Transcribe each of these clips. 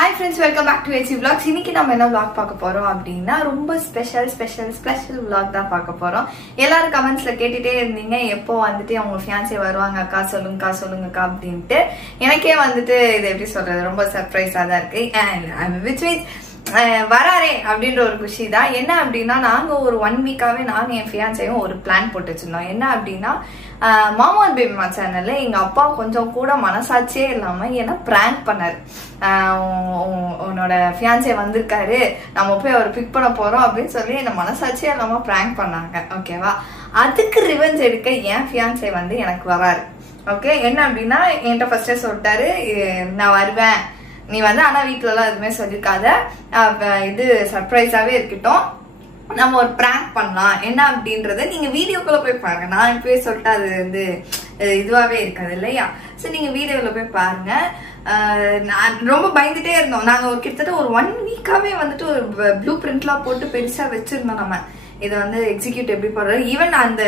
Hi friends, welcome back to AC Vlogs. இன்னைக்கு நம்ம என்ன vlog பார்க்க போறோம் அப்படினா ரொம்ப ஸ்பெஷல் vlog தான் பார்க்க போறோம். எல்லாரும் கமெண்ட்ஸ்ல கேட்டிட்டே இருந்தீங்க எப்போ வந்துட்டு அவங்க fiancé வருவாங்க அக்கா சொல்லுங்கக்கா அப்படினு. எனக்கே வந்துட்டு இது எப்படி சொல்றது ரொம்ப சர்ப்ரைஸா தான் இருக்கு. and which means வராரே அப்படின்ற ஒரு குஷி தான். என்ன அப்படின்னா நாங்க ஒரு 1 வீக்காவே நானும் என் fiancéயும் ஒரு பிளான் போட்டு வச்சிருந்தோம். என்ன அப்படின்னா மாமா பேபிமா சேனல்ல எங்க அப்பா கொஞ்சம் கூட மனசாட்சியே இல்லாம என்ன பிராங்க் பண்ணாரு. உன்னோட fiancé வந்திருக்காரு, நம்ம போய் அவர் பிக் பண்ண போறோம் அப்படின்னு சொல்லி என்ன மனசாட்சியே இல்லாம பிராங்க் பண்ணாங்க. ஓகேவா, அதுக்கு ரிவெஞ்ச் எடுக்க என் fiancé வந்து எனக்கு வராரு. ஓகே, என்ன அப்படின்னா என்கிட்ட ஃபர்ஸ்டே சொல்லிட்டாரு, நான் வருவேன், நீ வந்து ஆனா வீட்டுல எல்லாம் எதுவுமே சொல்லிருக்காத, இது சர்ப்ரைஸாவே இருக்கட்டும், நம்ம ஒரு பிராங்க் பண்ணலாம் என்ன அப்படின்றத நீங்க வீடியோக்குள்ள போய் பாருங்க. நான் இப்பவே சொல்லிட்டு அது வந்து இதுவாவே இருக்காது இல்லையா. சோ நீங்க வீடியோல போய் பாருங்க. ரொம்ப பயந்துட்டே இருந்தோம். நாங்க ஒரு கிட்டத்தட்ட ஒரு 1 வீக்காவே வந்துட்டு ஒரு ப்ளூ பிரிண்ட்லாம் போட்டு பெருசா வச்சிருந்தோம். நம்ம இதை வந்து எக்ஸிக்யூட் எப்படி பண்றது, ஈவன் அந்த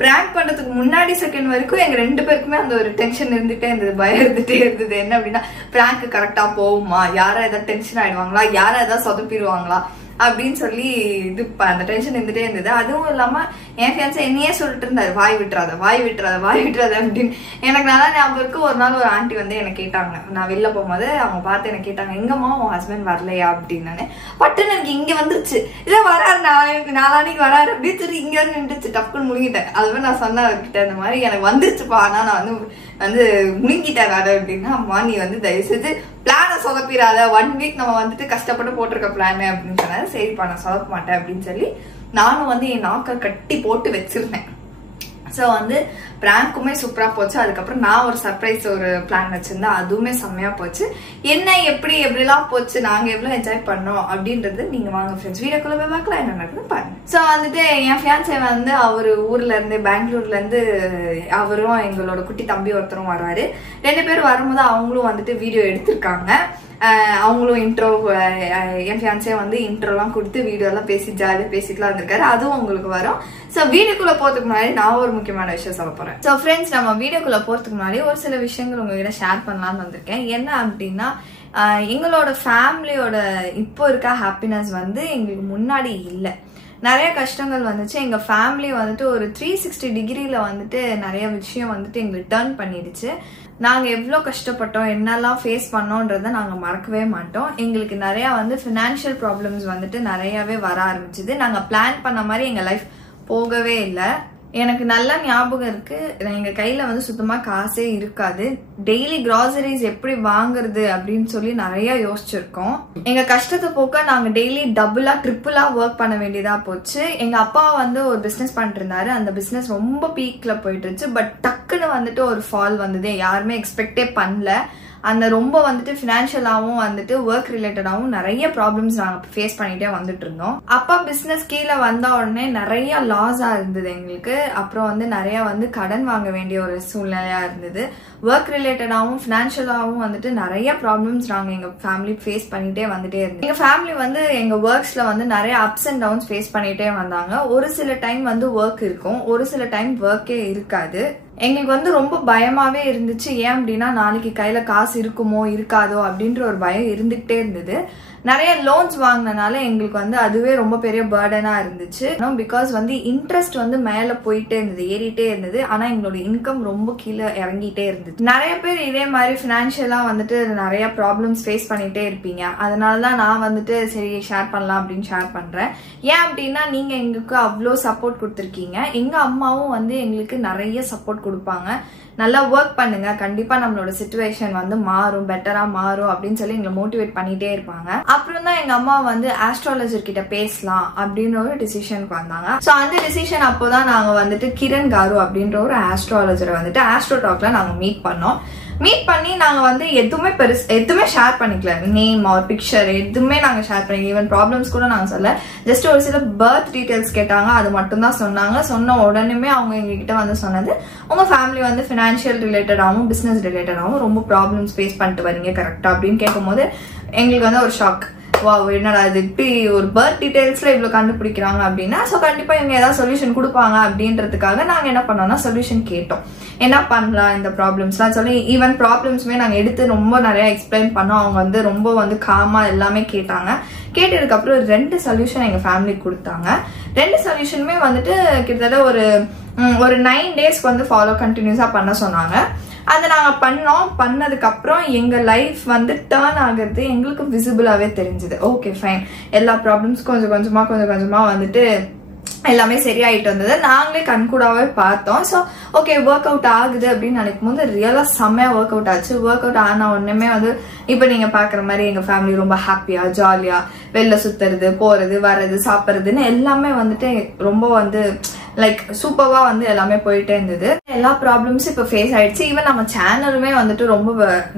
பிராங்க் பண்றதுக்கு முன்னாடி செகண்ட் வரைக்கும் எங்க 2 பேருக்குமே அந்த ஒரு டென்ஷன் இருந்துட்டே இருந்தது, பயம் இருந்துட்டே இருந்தது. என்ன அப்படின்னா பிராங்க் கரெக்டா போகுமா, யாரா ஏதாவது டென்ஷன் ஆயிடுவாங்களா, யாரா ஏதாவது சொதப்பிடுவாங்களா அப்படின்னு சொல்லி இது அந்த டென்ஷன் இருந்துட்டே இருந்தது. அதுவும் இல்லாம என் fiancé என்னையே சொல்லிட்டு இருந்தாரு, வாய் விட்டுறாத அப்படின்னு. எனக்கு நல்லா ஞாபகம் இருக்கு, ஒரு நாள் ஒரு ஆண்டி வந்து என்ன கேட்டாங்க, நான் வெளில போகும்போது அவங்க பார்த்து என்ன கேட்டாங்க, எங்கம்மா உன் ஹஸ்பண்ட் வரலையா அப்படின்னு. பட்டுன்னு எனக்கு இங்க வந்துருச்சு, இல்ல வராரு நாளானிக்கு வராரு அப்படின்னு சொல்லி இங்க வந்து நின்றுச்சு, டப்புன்னு முழுங்கிட்டேன். அதுவே நான் சொன்னேன் அவர்கிட்ட, இந்த மாதிரி எனக்கு வந்துருச்சுப்பா, ஆனா நான் வந்து முழுங்கிட்டேன் அப்படின்னா, அம்மா நீ வந்து தயவு செஞ்சு பிளான சொதப்பிடாத, 1 வீக் நம்ம வந்துட்டு கஷ்டப்பட்டு போட்டிருக்க பிளான் அப்படின்னு சொன்னாரு. சரிப்பா நான் சொதப்ப மாட்டேன் அப்படின்னு சொல்லி நானும் வந்து என் நாக்க கட்டி போட்டு வச்சிருந்தேன். சோ வந்து பிராங்குமே சூப்பரா போச்சு. அதுக்கப்புறம் நான் ஒரு சர்ப்ரைஸ் ஒரு பிளான் வச்சிருந்தேன், அதுவுமே செம்மையா போச்சு. என்ன எப்படிலாம் போச்சு, நாங்க எவ்வளவு என்ஜாய் பண்ணோம் அப்படின்றது நீங்க வாங்க ஃப்ரெண்ட்ஸ் வீடியோக்குள்ள போய் பார்க்கலாம், என்ன நடக்குதுன்னு பாருங்க. சோ வந்துட்டு என் fiancé வந்து அவரு ஊர்ல இருந்து பெங்களூர்ல இருந்து அவரும் எங்களோட குட்டி தம்பி ஒருத்தரும் வர்றாரு. 2 பேரும் வரும்போது அவங்களும் வந்துட்டு வீடியோ எடுத்திருக்காங்க. அவங்களும் இன்ட்ரோ, என் fiancé வந்து இன்ட்ரோலாம் கொடுத்து வீடியோ எல்லாம் பேசி ஜாலியா பேசிட்டுலாம் இருந்திருக்காரு. அதுவும் உங்களுக்கு வரும். சோ வீடியோக்குள்ள போறதுக்கு முன்னாடி நான் ஒரு முக்கியமான விஷயம் சொல்ல போறேன். சோ ஃப்ரெண்ட்ஸ், நம்ம வீடியோக்குள்ள போறதுக்கு முன்னாடி ஒரு சில விஷயங்கள் உங்ககிட்ட ஷேர் பண்ணலாம்னு வந்திருக்கேன். என்ன அப்படின்னா எங்களோட ஃபேமிலியோட இப்போ இருக்க ஹாப்பினஸ் வந்து எங்களுக்கு முன்னாடி இல்லை. நிறைய கஷ்டங்கள் வந்துச்சு. எங்க ஃபேமிலி வந்துட்டு ஒரு 360 டிகிரில வந்துட்டு நிறைய விஷயம் வந்துட்டு எங்களுக்கு டர்ன் பண்ணிடுச்சு. நாங்க எவ்வளவு கஷ்டப்பட்டோம், என்னெல்லாம் ஃபேஸ் பண்ணோன்றத நாங்க மறக்கவே மாட்டோம். எங்களுக்கு நிறைய வந்து ஃபினான்ஷியல் ப்ராப்ளம்ஸ் வந்துட்டு நிறையவே வர ஆரம்பிச்சுது. நாங்க பிளான் பண்ண மாதிரி எங்க லைஃப் போகவே இல்லை. எனக்கு நல்லா ஞாபகம் இருக்கு, எங்க கையில வந்து சுத்தமா காசே இருக்காது. டெய்லி கிராசரிஸ் எப்படி வாங்குறது அப்படின்னு சொல்லி நிறைய யோசிச்சிருக்கோம். எங்க கஷ்டத்தை போக்க நாங்க டெய்லி டபுளா ட்ரிபிளா ஒர்க் பண்ண வேண்டியதா போச்சு. எங்க அப்பா வந்து ஒரு பிசினஸ் பண்ணிட்டு இருந்தாரு. அந்த பிசினஸ் ரொம்ப பீக்ல போயிட்டு இருந்துச்சு. பட் டக்குன்னு வந்துட்டு ஒரு ஃபால் வந்தது, யாருமே எக்ஸ்பெக்டே பண்ணல. அந்த ரொம்ப வந்துட்டு பினான்சியலாவும் வந்துட்டு ஒர்க் ரிலேட்டடாவும் நிறைய ப்ராப்ளம்ஸ் நாங்க ஃபேஸ் பண்ணிட்டே வந்துட்டு இருந்தோம். அப்பா பிசினஸ் கீழே வந்த உடனே நிறைய லாஸா இருந்தது எங்களுக்கு. அப்புறம் வந்து நிறைய வந்து கடன் வாங்க வேண்டிய ஒரு சூழ்நிலையா இருந்தது. ஒர்க் ரிலேட்டடாவும் பினான்சியலாவும் வந்துட்டு நிறைய ப்ராப்ளம்ஸ் நாங்க எங்க ஃபேமிலி ஃபேஸ் பண்ணிட்டே வந்துட்டே இருந்தோம். எங்க ஃபேமிலி வந்து எங்க ஒர்க்ஸ்ல வந்து நிறைய அப்ஸ் அண்ட் டவுன்ஸ் ஃபேஸ் பண்ணிட்டே வந்தாங்க. ஒரு சில டைம் வந்து ஒர்க் இருக்கும், ஒரு சில டைம் ஒர்க்கே இருக்காது. எங்களுக்கு வந்து ரொம்ப பயமாவே இருந்துச்சு. ஏன் அப்படின்னா நாளைக்கு கையில காசு இருக்குமோ இருக்காதோ அப்படின்ற ஒரு பயம் இருந்துகிட்டே இருந்தது. நிறைய லோன்ஸ் வாங்கினால எங்களுக்கு வந்து அதுவே ரொம்ப பெரிய பர்டனா இருந்துச்சு. பிகாஸ் வந்து இன்ட்ரெஸ்ட் வந்து மேல போயிட்டே இருந்தது, ஏறிட்டே இருந்தது. ஆனா எங்களோட இன்கம் ரொம்ப கீழே இறங்கிட்டே இருந்தது. நிறைய பேர் இதே மாதிரி பினான்சியலா வந்துட்டு நிறைய ப்ராப்ளம்ஸ் ஃபேஸ் பண்ணிட்டே இருப்பீங்க. அதனாலதான் நான் வந்துட்டு சரி ஷேர் பண்ணலாம் அப்படின்னு ஷேர் பண்றேன். ஏன் அப்படின்னா நீங்க எங்களுக்கு அவ்வளோ சப்போர்ட் கொடுத்துருக்கீங்க. எங்க அம்மாவும் வந்து எங்களுக்கு நிறைய சப்போர்ட் கொடுப்பாங்க. நல்லா ஒர்க் பண்ணுங்க, கண்டிப்பா நம்மளோட சிச்சுவேஷன் வந்து மாறும், பெட்டரா மாறும் அப்படின்னு சொல்லி எங்களை மோட்டிவேட் பண்ணிட்டே இருப்பாங்க. அப்புறம் தான் எங்க அம்மா வந்து ஆஸ்ட்ராலஜர் கிட்ட பேசலாம் அப்படின்னு ஒரு டிசிஷனுக்கு வந்தாங்க. சோ அந்த டிசிஷன் அப்போதான் நாங்க வந்துட்டு கிரண் காரு அப்படின்ற ஒரு ஆஸ்ட்ராலஜரை வந்துட்டு ஆஸ்ட்ரோ டாக்ல நாங்க மீட் பண்ணோம். மீட் பண்ணி நாங்க வந்து எதுவுமே ஷேர் பண்ணிக்கல, நேம் ஆர் பிக்சர் எதுவுமே நாங்க ஷேர் பண்ணிக்கல. ஈவன் ப்ராப்ளம்ஸ் கூட நாங்க சொல்ல, ஜஸ்ட் ஒரு சில பர்த் டீடைல்ஸ் கேட்டாங்க, அது மட்டும் தான் சொன்னாங்க. சொன்ன உடனே அவங்க எங்ககிட்ட வந்து சொன்னது, உங்க ஃபேமிலி வந்து பினான்சியல் ரிலேட்டடாகவும் பிசினஸ் ரிலேட்டடாகவும் ரொம்ப ப்ராப்ளம்ஸ் ஃபேஸ் பண்ணிட்டு வரீங்க கரெக்டா அப்படின்னு கேட்கும் போது எங்களுக்கு வந்து ஒரு ஷாக். வா என்னடா இது இப்படி ஒரு பர்த் டீடைல்ஸ்ல இவ்வளவு கண்டுபிடிக்கிறாங்க அப்படின்னா ஸோ கண்டிப்பா இவங்க ஏதாவது சொல்யூஷன் கொடுப்பாங்க அப்படின்றதுக்காக நாங்க என்ன பண்ணோம்னா சொல்யூஷன் கேட்டோம். என்ன பண்ணலாம் இந்த ப்ராப்ளம்ஸ்லாம் சொல்லி ஈவன் ப்ராப்ளம்ஸுமே நாங்கள் எடுத்து ரொம்ப நிறைய எக்ஸ்பிளைன் பண்ணோம். அவங்க வந்து ரொம்ப காமா எல்லாமே கேட்டாங்க. கேட்டதுக்கு அப்புறம் 2 சொல்யூஷன் எங்க ஃபேமிலிக்கு கொடுத்தாங்க. 2 சொல்யூஷனுமே வந்துட்டு கிட்டத்தட்ட ஒரு 9 டேஸ்க்கு வந்து ஃபாலோ கண்டினியூஸா பண்ண சொன்னாங்க. அதை நாங்க பண்ணதுக்கு அப்புறம் எங்க லைஃப் வந்து டர்ன் ஆகுறது எங்களுக்கு விசிபிளாவே தெரிஞ்சது. ஓகே ஃபைன், எல்லா ப்ராப்ளம்ஸ் கொஞ்சம் கொஞ்சமா வந்துட்டு எல்லாமே சரியாயிட்டு வந்தது. நாங்களே கண்கூடாவே பார்த்தோம். ஸோ ஓகே ஒர்க் அவுட் ஆகுது அப்படின்னு நினைக்கும் போது ரியலா செம்மையா ஒர்க் அவுட் ஆச்சு. ஒர்க் அவுட் ஆன உடனே வந்து இப்ப நீங்க பாக்குற மாதிரி எங்க ஃபேமிலி ரொம்ப ஹாப்பியா ஜாலியா வெளில சுத்துறது, போறது, வர்றது, சாப்பிட்றதுன்னு எல்லாமே வந்துட்டு ரொம்ப வந்து லைக் சூப்பர்வா வந்து எல்லாமே போயிட்டே இருந்தது. எல்லா ப்ராப்ளம்ஸும் இப்ப ஃபேஸ் ஆயிடுச்சு. ஈவன் நம்ம சேனலுமே வந்துட்டு ரொம்ப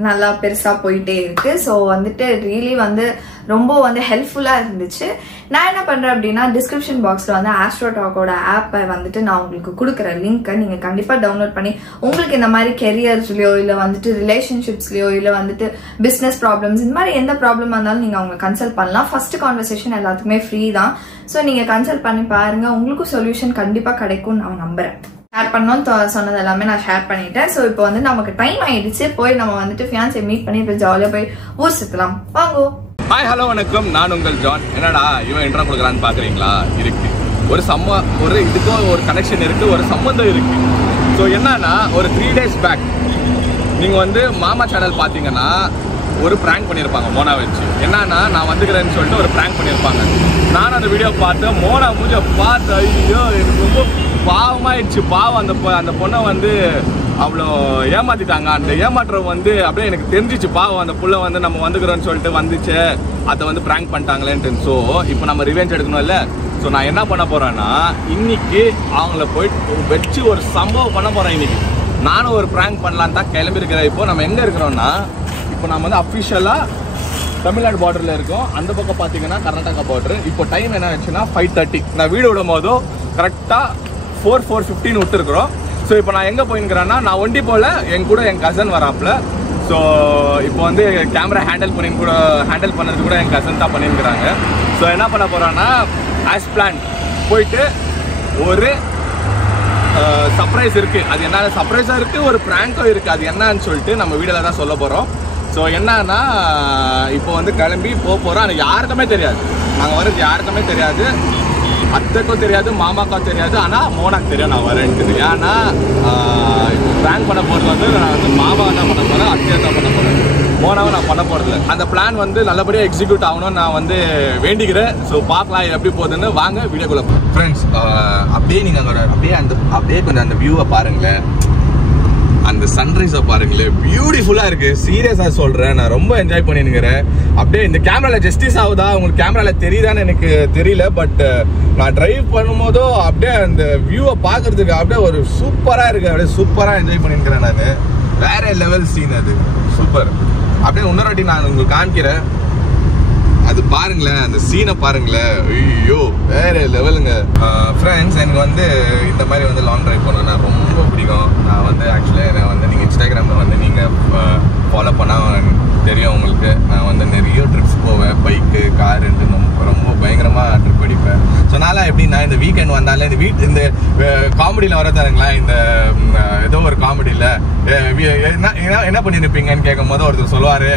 நல்லா பெருசா போயிட்டே இருக்கு. ஸோ வந்துட்டு ரியலி வந்து ரொம்ப வந்து ஹெல்ப்ஃபுல்லா இருந்துச்சு. நான் என்ன பண்றேன் அப்படின்னா டிஸ்கிரிப்ஷன் பாக்ஸ்ல வந்து ஆஸ்ட்ரோடாக்கோட ஆப்பை வந்துட்டு நான் உங்களுக்கு கொடுக்குற லிங்க்கை நீங்க கண்டிப்பா டவுன்லோட் பண்ணி உங்களுக்கு இந்த மாதிரி கெரியர்ஸ்லயோ இல்ல வந்துட்டு ரிலேஷன்ஷிப்ஸ்லயோ இல்ல வந்துட்டு பிசினஸ் ப்ராப்ளம்ஸ் இந்த மாதிரி எந்த ப்ராப்ளமா இருந்தாலும் நீங்க அவங்க கன்சல்ட் பண்ணலாம். ஃபர்ஸ்ட் கான்வர்சேஷன் எல்லாத்துக்குமே ஃப்ரீ தான். ஸோ நீங்க கன்சல்ட் பண்ணி பாருங்க, உங்களுக்கும் சொல்யூஷன் கண்டிப்பா கிடைக்கும் நான் நம்புறேன். ஷேர் பண்ணோம் சொன்னது எல்லாமே நான் ஷேர் பண்ணிட்டேன். ஸோ இப்போ வந்து நமக்கு டைம் ஆயிடுச்சு, போய் நம்ம வந்துட்டு ஃபியான்ஸை மீட் பண்ணி இப்போ ஜாலியா போய் ஊர் சுத்தலாம். வாங்கோ. ஹாய் ஹலோ வணக்கம், நான் உங்கள் ஜான். என்னடா இவன் இன்ட்ரோ கொடுக்குறான்னு பாக்குறீங்களா? இருக்கு ஒரு இதுக்கும் ஒரு கனெக்ஷன் இருக்கு, ஒரு சம்பந்தம் இருக்கு. ஸோ என்னன்னா ஒரு 3 days பேக் நீங்க வந்து மாமா சேனல் பாத்தீங்கன்னா ஒரு பிராங்க் பண்ணியிருப்பாங்க மோனா வச்சு. என்னன்னா நான் வந்துக்கிறேன்னு சொல்லிட்டு ஒரு பிராங்க் பண்ணியிருப்பாங்க. நானும் அந்த வீடியோ பார்த்தேன். மோனா மூஞ்ச பார்த்து ஐயோ எனக்கு ரொம்ப பாவமாயிடுச்சு. பாவம் அந்த பொண்ணை வந்து அவ்வளோ ஏமாத்திட்டாங்க. அந்த ஏமாற்றம் வந்து அப்படியே எனக்கு தெரிஞ்சிச்சு. பாவம் அந்த புள்ள வந்து நம்ம வந்துக்கிறோன்னு சொல்லிட்டு வந்துச்சு, அதை வந்து பிராங்க் பண்ணிட்டாங்களேன்ட்டு. ஸோ இப்போ நம்ம ரிவெஞ்ச் எடுக்கணும் இல்லை. ஸோ நான் என்ன பண்ண போறேன்னா இன்னைக்கு அவங்கள போயிட்டு வச்சு ஒரு சம்பவம் பண்ண போறேன். இன்னைக்கு நானும் ஒரு பிராங்க் பண்ணலான்னு தான் கிளம்பியிருக்கிறேன். இப்போ நம்ம எங்கே இருக்கிறோம்னா இப்போ நம்ம வந்து அஃபிஷியலாக தமிழ்நாடு பார்டரில் இருக்கோம். அந்த பக்கம் பார்த்தீங்கன்னா கர்நாடகா பார்டர். இப்போ டைம் என்ன ஆச்சுன்னா 5:30. நான் வீடு விடும் போதும் கரெக்டாக 4:15 விட்டுருக்குறோம். ஸோ இப்போ நான் எங்கே போயிருக்கிறேன்னா நான் ஒண்டி போல என் கூட என் கசன் வராப்புல. ஸோ இப்போ வந்து கேமரா ஹேண்டில் பண்ணுறது கூட என் கசன் தான் பண்ணியிருக்கிறாங்க. ஸோ என்ன பண்ண போகிறோன்னா ஆஸ் பிளான் போயிட்டு ஒரு சர்ப்ரைஸ் இருக்குது. அது என்ன சர்ப்ரைஸாக இருக்குது, ஒரு ப்ராங்கும் இருக்குது. அது என்னன்னு சொல்லிட்டு நம்ம வீடியோவில் தான் சொல்ல போகிறோம். ஸோ என்னன்னா இப்போ வந்து கிளம்பி போகிறோம். ஆனால் யாருக்குமே தெரியாது, நாங்கள் வர்றது யாருக்குமே தெரியாது. அத்தைக்கும் தெரியாது, மாமாக்கும் தெரியாது. ஆனால் மோனாக்கு தெரியும் நான் வரேன்ட்டு. ஏன்னா இப்போ ப்ராங்க் பண்ண போகிறது வந்து நான் வந்து மாமா தான் பண்ண போகிறேன், அத்தையை தான் பண்ண போகிறேன். மோனாவை நான் பண்ண போகிறதில்ல. அந்த பிளான் வந்து நல்லபடியாக எக்ஸிக்யூட் ஆகணும்னு நான் வந்து வேண்டிக்கிறேன். ஸோ பார்க்கலாம் எப்படி போகுதுன்னு. வாங்க வீடியோக்குள்ள ஃப்ரெண்ட்ஸ். அப்படியே நீங்கள் அப்படியே கொஞ்சம் அந்த வியூவை பாருங்களேன், அந்த சன்ரைஸை பாருங்களேன், பியூட்டிஃபுல்லாக இருக்குது. சீரியஸாக சொல்கிறேன், நான் ரொம்ப என்ஜாய் பண்ணினுக்கிறேன். அப்படியே இந்த கேமராவில் ஜஸ்டிஸ் ஆகுதா உங்களுக்கு கேமராவில் தெரியுதான்னு எனக்கு தெரியல. பட் நான் டிரைவ் பண்ணும்போதோ அப்படியே அந்த வியூவை பார்க்கறதுக்கு அப்படியே ஒரு சூப்பராக இருக்குது. அப்படியே சூப்பராக என்ஜாய் பண்ணியிருக்கிறேன் நான். வேற லெவல் சீன் அது, சூப்பர். அப்படியே இன்னொரு வாட்டி நான் உங்களுக்கு காமிக்கிறேன், அது பாருங்களேன், அந்த சீனை பாருங்களேன். ஐயோ வேற லெவலுங்க. ஃப்ரெண்ட்ஸ், எனக்கு வந்து இந்த மாதிரி வந்து லாங் ட்ரைவ் பண்ணணும்னா ரொம்ப பிடிக்கும். நான் வந்து ஆக்சுவலி நீங்கள் இன்ஸ்டாகிராமில் வந்து நீங்கள் ஃபாலோ பண்ணால் தெரியும் உங்களுக்கு. நான் வந்து நிறைய ட்ரிப்ஸ் போவேன், பைக்கு காருன்ட்டு ரொம்ப பயங்கரமாக ட்ரிப் அடிப்பேன். ஸோ நான்லாம் எப்படின்னா இந்த வீக்கெண்ட் வந்தாலே இந்த காமெடியில் வரதாருங்களா, இந்த ஏதோ ஒரு காமெடியில் என்ன பண்ணியிருப்பீங்கன்னு கேட்கும் போது ஒருத்தர் சொல்லுவார்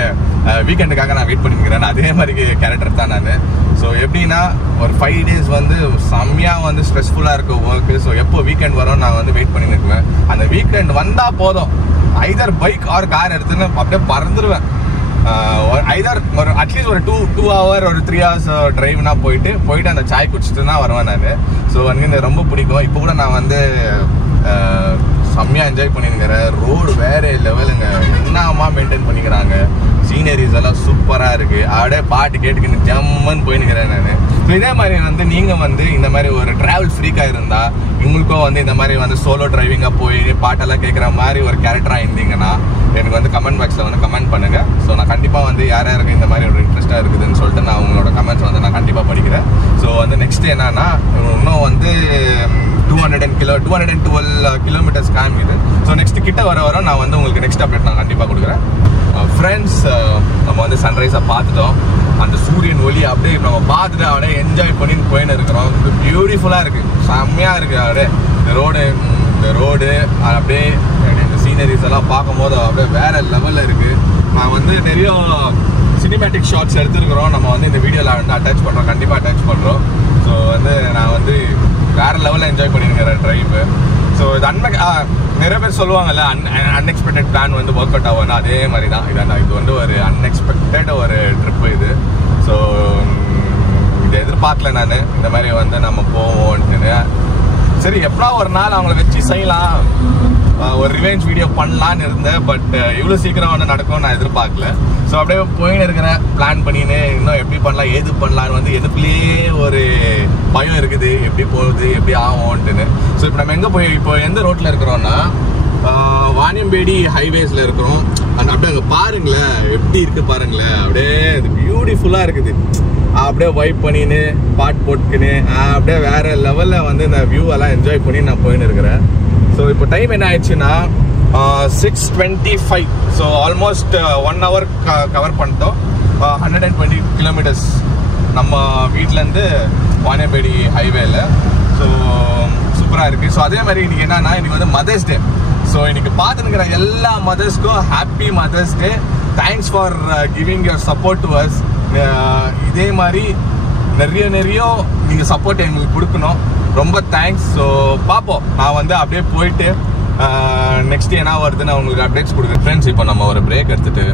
வீக்கெண்டுக்காக நான் வெயிட் பண்ணிக்கிறேன். அதே மாதிரி கேரக்டர் தான் நான். ஸோ எப்படின்னா ஒரு 5 days வந்து செம்மையாக வந்து ஸ்ட்ரெஸ்ஃபுல்லாக இருக்கும் ஒர்க்கு. ஸோ எப்போ வீக்கெண்ட் வரும் நான் வந்து வெயிட் பண்ணி நிற்குவேன். அந்த வீக்கெண்ட் வந்தால் போதும், ஐதர் பைக் ஆர் கார் எடுத்துன்னு அப்படியே பறந்துடுவேன். ஐதர் ஒரு அட்லீஸ்ட் ஒரு 2 hour ஒரு 3 hours டிரைவ்னா போயிட்டு அந்த சாய் குடிச்சிட்டு தான் வருவேன் நான். ஸோ வந்து ரொம்ப பிடிக்கும். இப்போ கூட நான் வந்து செம்மையாக என்ஜாய் பண்ணிருக்கிறேன். ரோடு வேற லெவலுங்க, என்னமா மெயின்டைன் பண்ணிக்கிறாங்க. சீனரிஸ் எல்லாம் சூப்பராக இருக்குது. அப்படியே பாட்டு கேட்டுக்கின்னு ஜம்மன்னு போயின்னுக்கிறேன் நான். ஸோ இதே மாதிரி வந்து நீங்கள் வந்து இந்த மாதிரி ஒரு ட்ராவல் ஃப்ரீக்காக இருந்தால் உங்களுக்கும் வந்து இந்த மாதிரி வந்து சோலோ டிரைவிங்காக போய் பாட்டெல்லாம் கேட்குற மாதிரி ஒரு கேரக்டராக இருந்தீங்கன்னா எனக்கு வந்து கமெண்ட் பாக்ஸில் வந்து கமெண்ட் பண்ணுங்கள். ஸோ நான் கண்டிப்பாக வந்து யாருக்கு இந்த மாதிரி ஒரு இன்ட்ரெஸ்ட்டாக இருக்குதுன்னு சொல்லிட்டு நான் உங்களோட கமெண்ட்ஸ் வந்து நான் கண்டிப்பாக படிக்கிறேன். ஸோ வந்து நெக்ஸ்ட் என்னன்னா இன்னும் வந்து 212 கிலோமீட்டர்ஸ் காமிக்குது. ஸோ நெக்ஸ்ட் கிட்ட வர நான் வந்து உங்களுக்கு நெக்ஸ்ட் அப்டேட் நான் கண்டிப்பாக கொடுக்குறேன். ஃப்ரெண்ட்ஸ், நம்ம வந்து சன்ரைஸை பார்த்துட்டோம். அந்த சூரியன் ஒளி அப்படியே நம்ம பார்த்துட்டு அப்படியே என்ஜாய் பண்ணின்னு போயின்னு இருக்கிறோம். பியூட்டிஃபுல்லாக இருக்குது, செம்மையாக இருக்குது. அப்படியே இந்த ரோடு அப்படியே இந்த சீனரிஸ் எல்லாம் பார்க்கும் போது அப்படியே வேற லெவலில் இருக்குது. நான் வந்து நிறைய சினிமேட்டிக் ஷாட்ஸ் எடுத்துருக்குறோம். நம்ம வந்து இந்த வீடியோவில் வந்து அட்டாச் பண்ணுறோம், கண்டிப்பாக அட்டாச் பண்ணுறோம். ஸோ வந்து நான் வந்து வேறு லெவலில் என்ஜாய் பண்ணியிருக்கிறேன் ட்ரைவு. ஸோ இது நிறைய பேர் சொல்லுவாங்கல்ல, அன்எக்ஸ்பெக்டட் பிளான் வந்து ஒர்க் அவுட் ஆகும்னா, அதே மாதிரி தான் இது வந்து ஒரு அன்எக்ஸ்பெக்டட் ஒரு ட்ரிப்பு இது. ஸோ இதை எதிர்பார்க்கல நான், இந்த மாதிரி வந்து நம்ம போவோன்ட்டு. சரி, எப்படா ஒரு நாள் அவங்கள வச்சு செய்யலாம், ஒரு ரிவெஞ்ச் வீடியோ பண்ணலான்னு இருந்தேன். பட் இவ்வளோ சீக்கிரம் வந்து நடக்கும் நான் எதிர்பார்க்கல. ஸோ அப்படியே போயின்னு இருக்கிறேன், பிளான் பண்ணின்னு இன்னும் எப்படி பண்ணலாம் ஏது பண்ணலான்னு வந்து எனக்குள்ளேயே ஒரு பயம் இருக்குது, எப்படி போகுது எப்படி ஆகும்ன்ட்டுன்னு. ஸோ இப்போ நம்ம எங்கே இப்போ எந்த ரோட்டில் இருக்கிறோன்னா, வாணியம்பேடி ஹைவேஸில் இருக்கிறோம். அப்படியே அங்கே பாருங்களேன் எப்படி இருக்குது பாருங்களேன், அப்படியே அது பியூட்டிஃபுல்லாக இருக்குது. அப்படியே வைப் பண்ணின்னு பாட் போட்டுக்கின்னு அப்படியே வேறு லெவலில் வந்து இந்த வியூவெல்லாம் என்ஜாய் பண்ணி நான் போயின்னு இருக்கிறேன். ஸோ இப்போ டைம் என்ன ஆயிடுச்சுன்னா 6:25. ஸோ ஆல்மோஸ்ட் 1 hour கவர் பண்ணிட்டோம். 120 கிலோமீட்டர்ஸ் நம்ம வீட்டிலேருந்து வாணியம்பேடி ஹைவேல. ஸோ சூப்பராக இருக்குது. ஸோ அதே மாதிரி இன்றைக்கி என்னன்னா, இன்றைக்கி வந்து மதர்ஸ் டே. ஸோ இன்றைக்கி பார்த்துனுக்கிற எல்லா மதர்ஸ்க்கும் happy mother's day. Thanks for giving your support to us. இதே மாதிரி நிறைய நீங்கள் சப்போர்ட் எங்களுக்கு கொடுக்கணும். ரொம்ப தேங்க்ஸ். ஸோ பார்ப்போம், நான் வந்து அப்படியே போயிட்டு நெக்ஸ்ட் என்ன வருதுன்னு உங்களுக்கு அப்டேட்ஸ் கொடுக்குறேன். ஃப்ரெண்ட்ஸ், இப்போ நம்ம ஒரு பிரேக் எடுத்துகிட்டு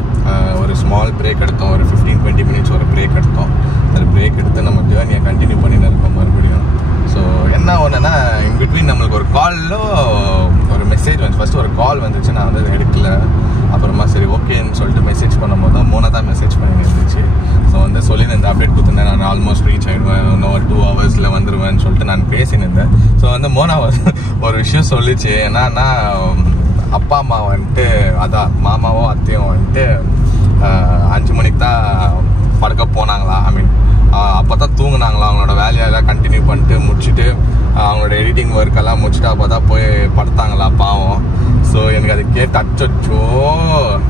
ஒரு ஸ்மால் பிரேக் எடுத்தோம். ஒரு 15-20 மினிட்ஸ் ஒரு பிரேக் எடுத்தோம். அந்த பிரேக் எடுத்து நம்ம ஜேர்னியை கண்டினியூ பண்ணின்னு இருக்கோம் மறுபடியும். ஸோ என்ன ஒன்றுன்னா, இன் பிட்வீன் நம்மளுக்கு ஒரு காலில் ஒரு மெசேஜ் வந்து ஃபஸ்ட்டு ஒரு கால் வந்துச்சு. நான் வந்து அதை எடுக்கல. அப்புறமா சரி ஓகேன்னு சொல்லிட்டு மெசேஜ் பண்ணும்போது தான் மோனா தான் மெசேஜ் பண்ணி இருந்துச்சு. ஸோ வந்து சொல்லியிருந்தேன், இந்த அப்டேட் கொடுத்துருந்தேன், நான் ஆல்மோஸ்ட் ரீச் ஆகிடுவேன், இன்னும் ஒரு 2 hours வந்துடுவேன்னு சொல்லிட்டு நான் பேசினிருந்தேன். ஸோ வந்து மோனா ஒரு விஷயம் சொல்லிச்சு. என்னன்னா, அப்பா அம்மா வந்துட்டு, அதான் மாமாவும் அத்தையும் வந்துட்டு 5 மணிக்கு தான் படுக்க போனாங்களா. ஐ மீன் அப்போ தான் தூங்குனாங்களா. அவங்களோட வேலையெல்லாம் கண்டினியூ பண்ணிட்டு முடிச்சுட்டு அவங்களோட எடிட்டிங் ஒர்க்கெல்லாம் முடிச்சுட்டு அப்போ தான் போய் படுத்தாங்களா பாவம். ஸோ எனக்கு அது கேட்டு அச்சோ,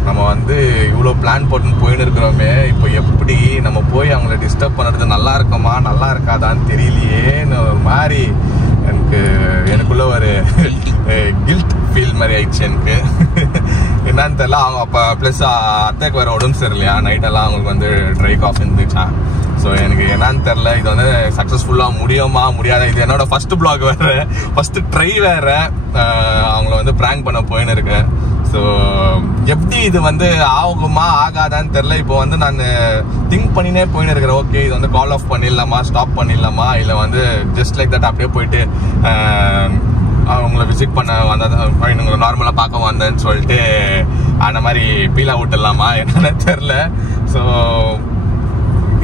நம்ம வந்து இவ்வளோ பிளான் போட்டுன்னு போயின்னு இருக்கிறோமே, இப்போ எப்படி நம்ம போய் அவங்கள டிஸ்டர்ப் பண்ணுறது நல்லா இருக்குமா நல்லா இருக்காதான்னு தெரியலையேன்னு ஒரு மாதிரி எனக்குள்ள ஒரு கில்ட் ஃபீல் மாதிரி ஆயிடுச்சு எனக்கு. என்னன்னு தெரியல. அவங்க அப்போ ப்ளஸ் அத்தைக்கு வேறு உடம்பு சரியில்லையா, நைட்டெல்லாம் அவங்களுக்கு வந்து ட்ரை காஃப் இருந்துச்சான். ஸோ எனக்கு என்னன்னு தெரில, இது வந்து சக்ஸஸ்ஃபுல்லாக முடியுமா முடியாத. இது என்னோட ஃபர்ஸ்ட் பிளாக் வேறு, ஃபஸ்ட்டு ட்ரை வேறு. அவங்கள வந்து ப்ராங்க் பண்ண போயின்னு இருக்கேன். ஸோ எப்படி இது வந்து ஆகுமா ஆகாதான்னு தெரில. இப்போ வந்து நான் திங்க் பண்ணினே போயின்னு இருக்கிறேன். ஓகே, இது வந்து கால் ஆஃப் பண்ணிடலாமா, ஸ்டாப் பண்ணிடலாமா, இல்லை வந்து ஜஸ்ட் லைக் தட் அப்படியே போயிட்டு அவங்கள விசிட் பண்ண வந்ததை நார்மலாக பார்க்க வந்தேன்னு சொல்லிட்டு அந்த மாதிரி பீலா விட்டுடலாமா என்னன்னு தெரில. ஸோ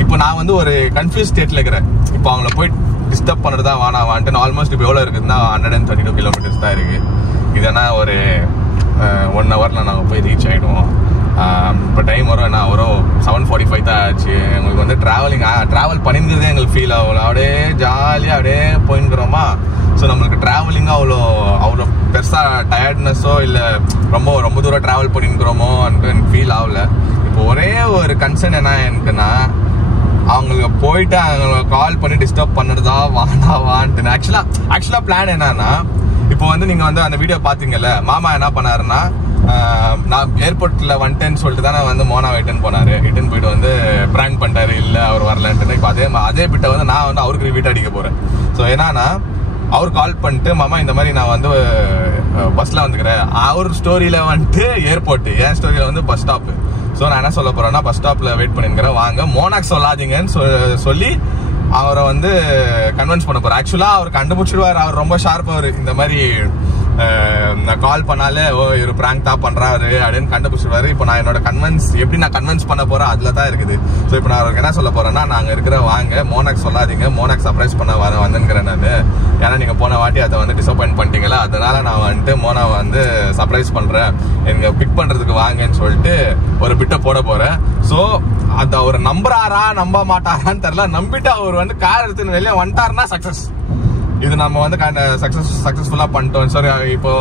இப்போ நான் வந்து ஒரு கன்ஃபியூஸ் ஸ்டேட்டில் இருக்கிறேன். இப்போ அவங்கள போய் டிஸ்டர்ப் பண்ணுறதா வான்ட்டு. ஆல்மோஸ்ட் இப்போ எவ்வளோ இருக்குதுன்னா 132 கிலோமீட்டர்ஸ் தான் இருக்குது. இதனா ஒரு 1 hourல நாங்கள் போய் ரீச் ஆகிடுவோம். இப்போ டைம் வரும் என்ன வரும் 7:45 தான் ஆச்சு. எங்களுக்கு வந்து ட்ராவல் பண்ணிங்கிறதே எங்களுக்கு ஃபீல் ஆகல. அப்படியே ஜாலியாக அப்படியே போயின்னுக்கிறோமா. ஸோ நம்மளுக்கு ட்ராவலிங்காக அவ்வளோ பெருசாக டயர்ட்னஸோ இல்லை ரொம்ப தூரம் ட்ராவல் பண்ணிக்கிறோமோ எனக்கு ஃபீல் ஆகல. இப்போ ஒரே ஒரு கன்சர்ன் என்ன எனக்குன்னா, அவங்களுக்கு போயிட்டு அவங்க கால் பண்ணி டிஸ்டர்ப் பண்ணுறதா வான்ட்டு. ஆக்சுவலாக பிளான் என்னன்னா, இப்போ வந்து நீங்கள் வந்து அந்த வீடியோ பார்த்தீங்கல்ல, மாமா என்ன பண்ணாருன்னா, நான் ஏர்போர்ட்டில் வந்துட்டேன்னு சொல்லிட்டு தானே வந்து மோனா இட்டுன்னு போனார். இட்டுன்னு போயிட்டு வந்து ப்ராங்க் பண்ணிட்டாரு, இல்லை அவர் வரலன்ட்டு. இப்போ அதே பிட்டை வந்து நான் வந்து அவருக்கு வீட்டை அடிக்க போகிறேன். ஸோ என்னன்னா, அவர் கால் பண்ணிட்டு, மாமா இந்த மாதிரி நான் வந்து பஸ்ஸில் வந்துக்கிறேன். அவர் ஸ்டோரியில் வந்துட்டு ஏர்போர்ட்டு, என் ஸ்டோரியில் வந்து பஸ் ஸ்டாப்பு. ஸோ நான் என்ன சொல்ல போகிறேன்னா, பஸ் ஸ்டாப்பில் வெயிட் பண்ணிக்கிறேன், வாங்க மோனாக்கு சொல்லாதீங்கன்னு சொல்லி அவரை வந்து கன்வின்ஸ் பண்ண போகிறேன். ஆக்சுவலாக அவர் கண்டுபிடிச்சிடுவார். அவர் ரொம்ப ஷார்ப்பாக இந்த மாதிரி நான் கால் பண்ணாலே இவர் பிராங்க் தான் பண்ணுறாரு அப்படின்னு கண்டுபிடிச்சிடுவாரு. இப்போ நான் என்னோட எப்படி நான் கன்வின்ஸ் பண்ண போகிறேன் அதில் தான் இருக்குது. ஸோ இப்போ நான் அவருக்கு என்ன சொல்ல போகிறேன்னா, நாங்கள் இருக்கிற வாங்க, மோனாக்கு சொல்லாதீங்க, மோனாக்கு சர்ப்ரைஸ் பண்ண வந்துங்கிறேன் நான். ஏன்னா நீங்கள் போன வாட்டி அதை வந்து டிசப்பாயிண்ட் பண்ணிட்டீங்களா, அதனால நான் வந்துட்டு மோனாவை வந்து சர்ப்ரைஸ் பண்ணுறேன், எனக்கு பிக் பண்ணுறதுக்கு வாங்கன்னு சொல்லிட்டு ஒரு பிட்டை போட போகிறேன். ஸோ அதை அவர் நம்புறாரா நம்ப மாட்டாரான்னு தெரியல. நம்பிட்டு அவர் வந்து கார் எடுத்துன்னு வெளியே வந்துட்டாருன்னா சக்ஸஸ். இது நம்ம வந்து சக்சஸ்ஃபுல்லா பண்ணிட்டோம். சரி இப்போ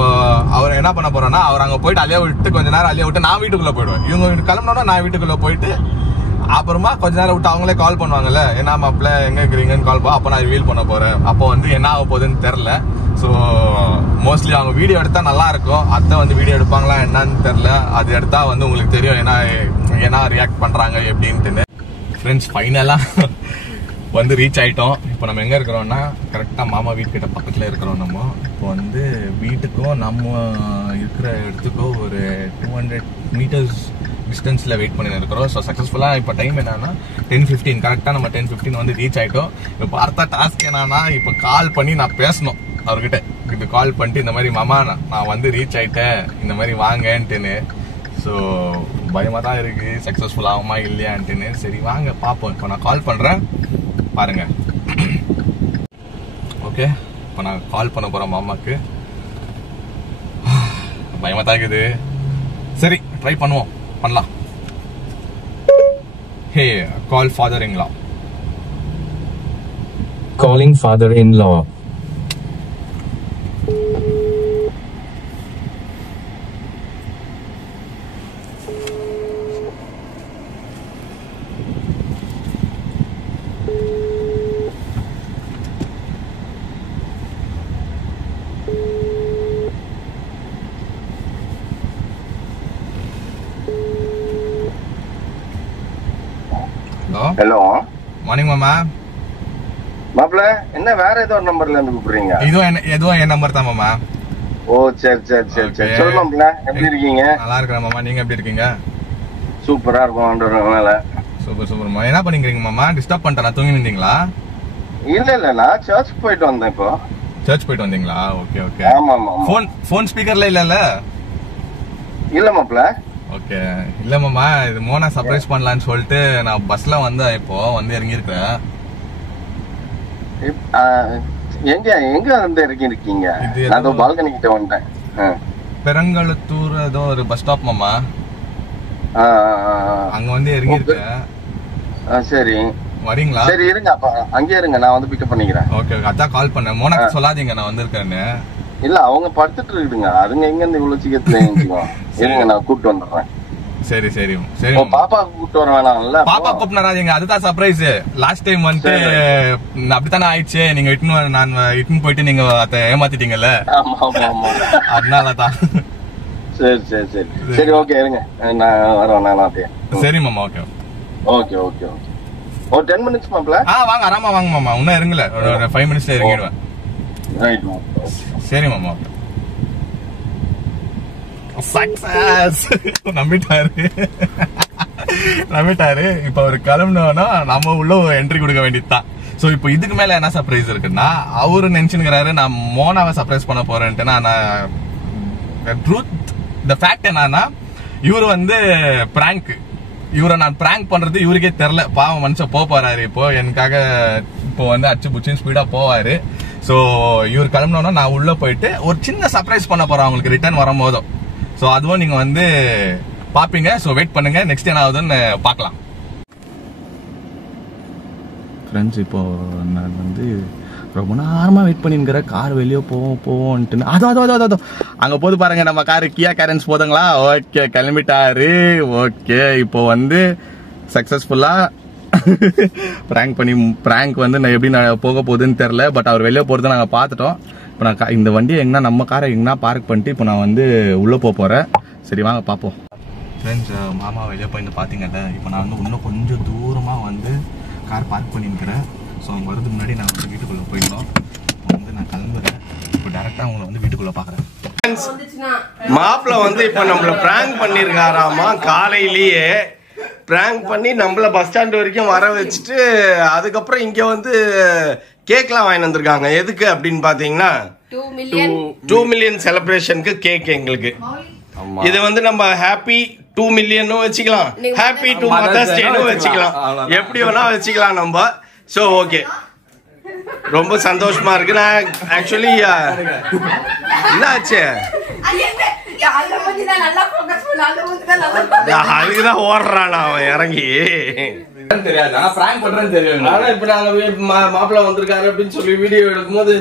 அவர் என்ன பண்ண போறோம்னா, அவர் அங்க போயிட்டு அலையா விட்டு கொஞ்ச நேரம் அலையா விட்டு நான் வீட்டுக்குள்ள போயிடுவேன். இவங்க கிளம்பினோன்னா நான் வீட்டுக்குள்ள போயிட்டு அப்புறமா கொஞ்ச நேரம் விட்டு அவங்களே கால் பண்ணுவாங்கல்ல, என்ன மாப்பிள்ள எங்க இருக்கிறீங்கன்னு கால் பண்ண. அப்போ நான் ரிவீல் பண்ண போறேன். அப்போ வந்து என்ன ஆக போகுதுன்னு தெரியல. ஸோ மோஸ்ட்லி அவங்க வீடியோ எடுத்தா நல்லா இருக்கும். அத்தை வந்து வீடியோ எடுப்பாங்களா என்னன்னு தெரியல. அது எடுத்தா வந்து உங்களுக்கு தெரியும் என்ன ரியாக்ட் பண்றாங்க எப்படின்ட்டு. ஃப்ரெண்ட்ஸ் ஃபைனலா வந்து ரீச் ஆயிட்டோம். இப்போ நம்ம எங்க இருக்கிறோம்னா கரெக்டா மாமா வீட்டுக்கிட்ட பக்கத்துல இருக்கிறோம். நம்ம இப்போ வந்து வீட்டுக்கும் நம்ம இருக்கிற இடத்துக்கும் ஒரு 200 மீட்டர்ஸ் டிஸ்டன்ஸ்ல வெயிட் பண்ணி இருக்கிறோம். ஸோ சக்சஸ்ஃபுல்லா இப்போ டைம் என்னன்னா 10:15 கரெக்டா நம்ம 10:15 வந்து ரீச் ஆயிட்டோம். இப்போ அடுத்த டாஸ்க் என்னன்னா, இப்போ கால் பண்ணி நான் பேசணும் அவர்கிட்ட. இப்போ கால் பண்ணிட்டு இந்த மாதிரி மாமா நான் வந்து ரீச் ஆயிட்டேன், இந்த மாதிரி வாங்கன்ட்டுன்னு. ஸோ பயமா தான் இருக்கு சக்சஸ்ஃபுல் ஆகுமா இல்லையான்ட்டுன்னு. சரி வாங்க பார்ப்போம். இப்போ நான் கால் பண்றேன் பாருங்க. ஓகே, இப்போ நான் கால் பண்ண போறேன் மாமாக்கு. பயமா தான் இருக்குது. சரி ட்ரை பண்ணுவோம், பண்ணலாம். ஹே, கால் father-in-law. Calling father-in-law. Hello, morning மாமா. மாப்ள என்ன வேற ஏதோ ஒரு நம்பர்ல இருந்து கூப்பிடுறீங்க? ஏதோ என் நம்பர் தான் மாமா. ஓ சரி சரி சரி சரி. சொல்லு மாப்ள, எப்படி இருக்கீங்க? நல்லா இருக்கிறேன் மாமா, நீங்க எப்படி இருக்கீங்க? சூப்பரா இருக்கும். சூப்பர் சூப்பர் மாமா. என்ன பண்ணிக்கிறீங்க மாமா? டிஸ்டர்ப் பண்ணிட்டேன், தூங்கி நின்றீங்களா? இல்ல இல்ல, நான் சர்ச்சுக்கு போயிட்டு வந்தேன். இப்போ சர்ச் போயிட்டு வந்தீங்களா? Okay okay. ஆமா ஆமா. போன் ஸ்பீக்கர்ல இல்ல? இல்ல மாப்ள. ஓகே. இல்ல மாமா, இது மோனா சர்ப்ரைஸ் பண்ணலாம்னு சொல்லிட்டு நான் பஸ்ல வந்தேன். இப்போ வந்து இறங்கி இருக்கேன். எங்க இருந்து இறங்கி இருக்கீங்க? நான் பால்கனி கிட்ட வந்துட்டேன். பெரங்கலத்தூர் ஏதோ ஒரு பஸ் ஸ்டாப் மாமா, அங்க வந்து இறங்கி இருக்கேன். சரி வரீங்களா? சரி இருங்க, அப்ப அங்கே இருங்க, நான் வந்து பிக்கப் பண்ணிக்கிறேன். ஓகே, அதான் கால் பண்ணேன். மோனாக்கு சொல்லாதீங்க நான் வந்திருக்கேன்னு. இல்ல, அவங்க படுத்துட்டு இருக்குதுங்க. அதுங்க எங்க இருந்து இவ்வளவு சீக்கிரத்துல இருங்க, நான் கூப்பிட்டு வந்துடுறேன். சரி சரி சரி. பாப்பா கூப்பிட்டு வர வேணாம்ல? பாப்பா கூப்பிடாதீங்க, அதுதான் சர்ப்ரைஸ். லாஸ்ட் டைம் வந்துட்டு அப்படித்தானே ஆயிடுச்சு. நீங்க இட்டுன்னு போயிட்டு நீங்க அதை ஏமாத்திட்டீங்கல்ல, அதனாலதான். சரி சரி சரி சரி. ஓகே இருங்க, நான் வரேன். சரி மாமா. Okay okay okay okay. ஒரு 10 மினிட்ஸ் மாப்ள. வாங்க, ஆராமா வாங்க மாமா. இன்னும் இறங்கல, ஒரு 5 மினிட்ஸ்ல இறங்கிடுவேன். சரி மாமா. சக்சஸ். நம்பிட்டாரு. இப்ப அவர் கிளம்பினோம்னா நம்ம உள்ள என்ட்ரி கொடுக்க வேண்டியதுதான். சோ இப்போ இதுக்கு மேல என்ன சர்ப்ரைஸ் இருக்குன்னா, அவரு நினைச்சுக்கிறாரு நான் மோனாவை சர்ப்ரைஸ் பண்ண போறேன்ட்டு. த ஃபேக்ட் என்னன்னா, இவரு வந்து பிராங்க். இவரை நான் பிராங்க் பண்றது இவருக்கே தெரியல. பாவம் மனுஷன் போறாரு. இப்போ எனக்காக இப்போ வந்து அச்சு புச்சின்னு ஸ்பீடா போவாரு. சோ இவர் கிளம்பினோம்னா நான் உள்ள போயிட்டு ஒரு சின்ன சர்ப்ரைஸ் பண்ண போறேன் அவங்களுக்கு ரிட்டர்ன் வரும்போதும். சோ அதுவும் நீங்க வந்து பாப்பீங்க. சோ வெயிட் பண்ணுங்க, நெக்ஸ்ட் என்ன ஆகுதுன்னு பாக்கலாம். ஃப்ரெண்ட்ஸ், இப்போ நான் வந்து ரொம்ப நேரமா வெயிட் பண்ணிருக்கிற கார் வெளியே போவோம்ட்டு. அதோ அங்க போது பாருங்க நம்ம காரு. கியா கேரன்ஸ் போதுங்களா? ஓகே, கிளம்பிட்டாரு. ஓகே, இப்போ வந்து சக்சஸ்ஃபுல்லா பிராங்க் வந்து நான் எப்படி போக போகுதுன்னு தெரியல. பட் அவர் வெளியே போறதை நாங்க பாத்துட்டோம். இப்போ நான் இந்த வண்டியை எங்கன்னா நம்ம காரை எங்கன்னா பார்க் பண்ணிட்டு இப்போ நான் வந்து உள்ள போறேன். சரி வாங்க பாப்போம். ஃப்ரெண்ட்ஸ், மாமா வெளியே போயிட்டு பாத்தீங்கல்ல, இப்போ நான் வந்து இன்னும் கொஞ்சம் தூரமா வந்து கார் பார்க் பண்ணிருக்கிறேன். ஸோ அவங்க வரதுக்கு முன்னாடி நான் வந்து வீட்டுக்குள்ள போயிடணும். இப்போ வந்து நான் கிளம்புறேன். இப்போ டேரக்டா அவங்களை வந்து வீட்டுக்குள்ள பாக்குறேன். மாப்பிள்ள வந்து இப்ப நம்மள பிராங்க் பண்ணிருக்காராமா. காலையிலேயே பிராங்க் பண்ணி நம்மள பஸ் ஸ்டாண்ட் வரைக்கும் வர வச்சுட்டு அதுக்கப்புறம் இங்க வந்து கேக்லாம் வாங்கி வந்திருக்காங்க. எதுக்கு அப்படின்னு பாத்தீங்கன்னா 2 மில்லியன் செலிப்ரேஷனுக்கு கேக் எங்களுக்கு. இது வந்து நம்ம ஹாப்பி 2 மில்லியனும் வச்சுக்கலாம், ஹாப்பி 2 மதர்ஸ் டேனும் வச்சுக்கலாம், எப்படி வேணா வச்சுக்கலாம் நம்ம. சோ ஓகே, ரொம்ப சந்தோஷமா இருக்கு. நான் ஆக்சுவலி என்னாச்சு அதுக்குதான் ஓடுறான் அவன் இறங்கி. தெரியாது, ஆனா பிராங்க் பண்றேன்னு தெரியும். ஆனா இப்ப நாங்க மாப்பிள்ள வந்திருக்காரு அப்படின்னு சொல்லி வீடியோ எடுக்கும் போது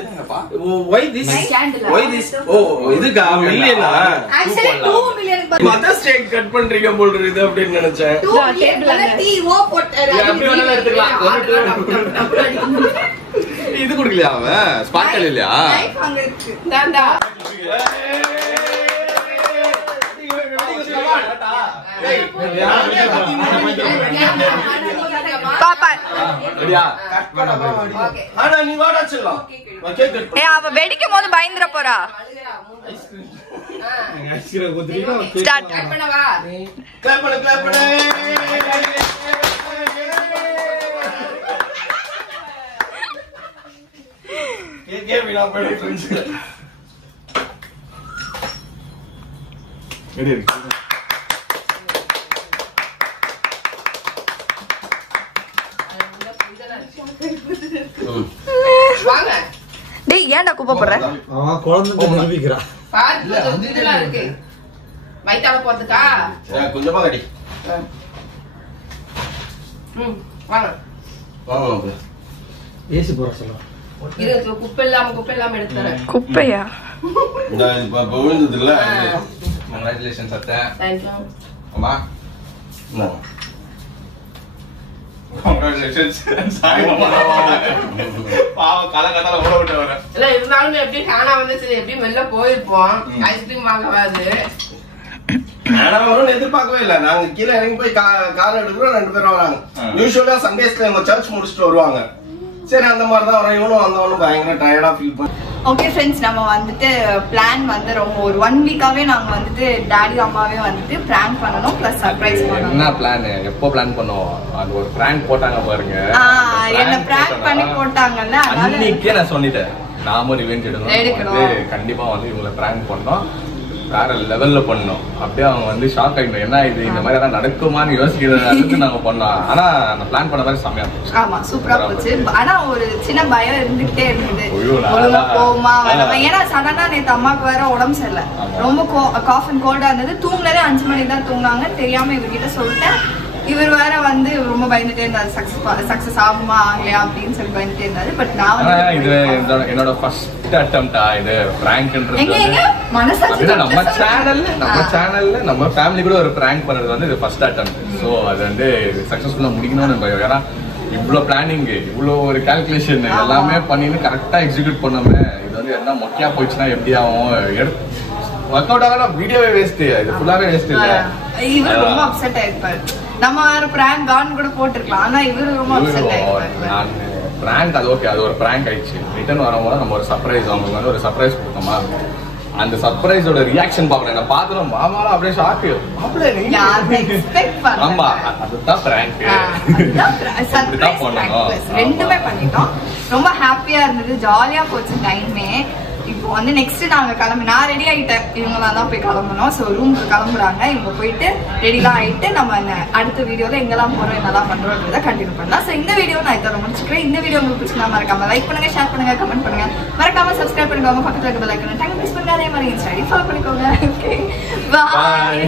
இதுக்கா மில்லியனா மதர்ஸ் டே கட் பண்றீங்க போல் இருக்குது அப்படின்னு நினைச்சேன். இது குடுக்கலையா அவன் ஸ்பார்க்கல் இல்லையா? அவ வெடிக்கும் போது பயந்துட போறா. டேய் ஏன்டா குப்பை போடுற? அவன் குழந்தை நிரூபிக்கிறா. வயித்தால போறதுக்கா கொஞ்சமா கடி. ஏசி போற சொல்லுவான். குப்பை இல்லாம எடுத்துறேன். குப்பையா? விழுந்தது இல்ல. கங்க்ராச்சுலேஷன்ஸ் அத்தை. தேங்க்யூ. அம்மா கங்க்ராச்சுலேஷன்ஸ். சாரி மாமா. பாவம் காலகாத்தால ஓட விட்டு வரேன். இல்ல இருந்தாலும் எப்படி காணா வந்து சரி எப்படி வெளில போயிருப்போம். ஐஸ்கிரீம் வாங்கவாது எதிர்பார்க்கவே இல்ல. நாங்க கீழே இறங்கி போய் கார் எடுக்கிறோம், 2 பேரும் வராங்க. யூஸ்வலா சண்டேஸ்ல எங்க சர்ச் முடிச்சுட்டு வருவாங்க. சரி அந்த மாதிரிதான் வரோம். இவனும் வந்தவனும் பயங்கர டயர்டா ஃபீல் பண்ணி. ஓகே ஃப்ரெண்ட்ஸ், நம்ம வந்துட்டு பிளான் வந்து ரொம்ப ஒரு 1 வீக்காவே நாங்க வந்துட்டு டாடி அம்மாவே வந்துட்டு பிராங்க் பண்ணணும் பிளஸ் சர்ப்ரைஸ் பண்ணணும். என்ன பிளான்? எப்போ பிளான் பண்ணோம்? அது ஒரு பிராங்க் போட்டாங்க பாருங்க. என்ன பிராங்க் பண்ணி போட்டாங்கல்ல, அன்னைக்கே நான் சொல்லிட்டேன் நாம ரிவெஞ்ச் எடுக்கணும். கண்டிப்பா வந்து இவங்களை பிராங்க் பண்ணோம், வேற லெவல்ல பண்ணோம். அப்படியே அவங்க வந்து ஷாக் ஆகிட்டோம். என்ன இது இந்த மாதிரி எல்லாம் நடக்குமான்னு யோசிக்கிறதுக்கு நாங்க பண்ணோம். ஆனா அந்த பிளான் பண்ண மாதிரி செம்மையா போச்சு. ஆமா சூப்பரா போச்சு. ஆனா ஒரு சின்ன பயம் இருந்துகிட்டே இருந்தது, ஒழுங்கா போமா வேணாமா. ஏன்னா சடனா நேத்து அம்மாவுக்கு வேற உடம்பு சரியில்லை, ரொம்ப காஃப் அண்ட் கோல்டா இருந்தது. தூங்குனதே 5 மணிக்கு தான் தூங்குனாங்க. தெரியாம இவர்கிட்ட சொல்லிட்டேன். இவர் வேற வந்து ரொம்ப பயந்துட்டே இருந்தாரு, சக்சஸ் ஆகுமா ஆகலையா அப்படின்னு சொல்லி பயந்துட்டே இருந்தாரு. பட் நான் இது என்னோட ஃபர்ஸ்ட் அட்டெம்ப்டா இது பிராங்க்ன்றது. நம்ம சேனல்ல நம்ம ஃபேமிலி கூட ஒரு பிராங்க் பண்றது வந்து இது ஃபர்ஸ்ட் அட்டெம்ப்ட். சோ அது வந்து சக்சஸ்ஃபுல்லா முடிக்கணும்னு பயம். ஏன்னா இவ்வளவு பிளானிங், இவ்வளவு ஒரு கால்குலேஷன் எல்லாமே பண்ணிட்டு கரெக்டா எக்ஸிக்யூட் பண்ணோமே. இது வந்து என்ன மொக்கையா போயிடுச்சுன்னா எப்படி ஆகும்? ஒர்க் அவுட் ஆகலாம், வீடியோவே வேஸ்ட். இது ஃபுல்லாவே வேஸ்ட் இல்ல. இவர் ரொம்ப அப்செட் ஆயிருப்பாரு. நம்ம வேற பிராங்க் கான் கூட போட்டுருக்கலாம், ஆனா இவரு ரொம்ப அப்செட் ஆயிருப்பாரு. பிராங்க் அது ஓகே, அது ஒரு பிராங்க் ஆயிடுச்சு. ரிட்டர்ன் வரும்போது நம்ம ஒரு சர்ப்ரைஸ், அவங்களுக்கு வந்து ஒரு சர்ப்ரைஸ் கொடுத்தோமா. அந்த சர்ப்ரைஸோட ரியாக்ஷன் பாக்கணும். என்ன பார்த்தோம் மாமாலாம் அப்படியே ஷாக்கு. ஆமா அதுதான் பிராங்க். சர்ப்ரைஸ் பிராங்க் ரெண்டுமே பண்ணிட்டோம். ரொம்ப ஹாப்பியா இருந்தது, ஜாலியா போச்சு டைமே. இப்போ வந்து நெக்ஸ்ட் நாங்க நான் ரெடி ஆயிட்டேன். இவங்களாம் தான் போய் கிளம்பணும். ஸோ ரூமுக்கு கிளம்புறாங்க. இவங்க போயிட்டு ரெடிலாம் ஆயிட்டு நம்ம அடுத்த வீடியோல எங்கெல்லாம் போறோம் என்னெல்லாம் பண்றோன்றதை கண்டினியூ பண்ணலாம். ஸோ இந்த வீடியோ நான் இதோட முடிச்சுக்கிறேன். இந்த வீடியோ உங்களுக்கு பிடிச்சா மறக்காம லைக் பண்ணுங்க, ஷேர் பண்ணுங்க, கமெண்ட் பண்ணுங்க, மறக்காம சப்ஸ்கிரைப் பண்ணிக்கோங்க, பக்கத்துல இருக்க லைக் பண்ணுங்க, டைம் மிஸ் பண்ணாதே மாதிரி இன்ஸ்டாடி ஃபாலோ பண்ணிக்கோங்க. Okay bye.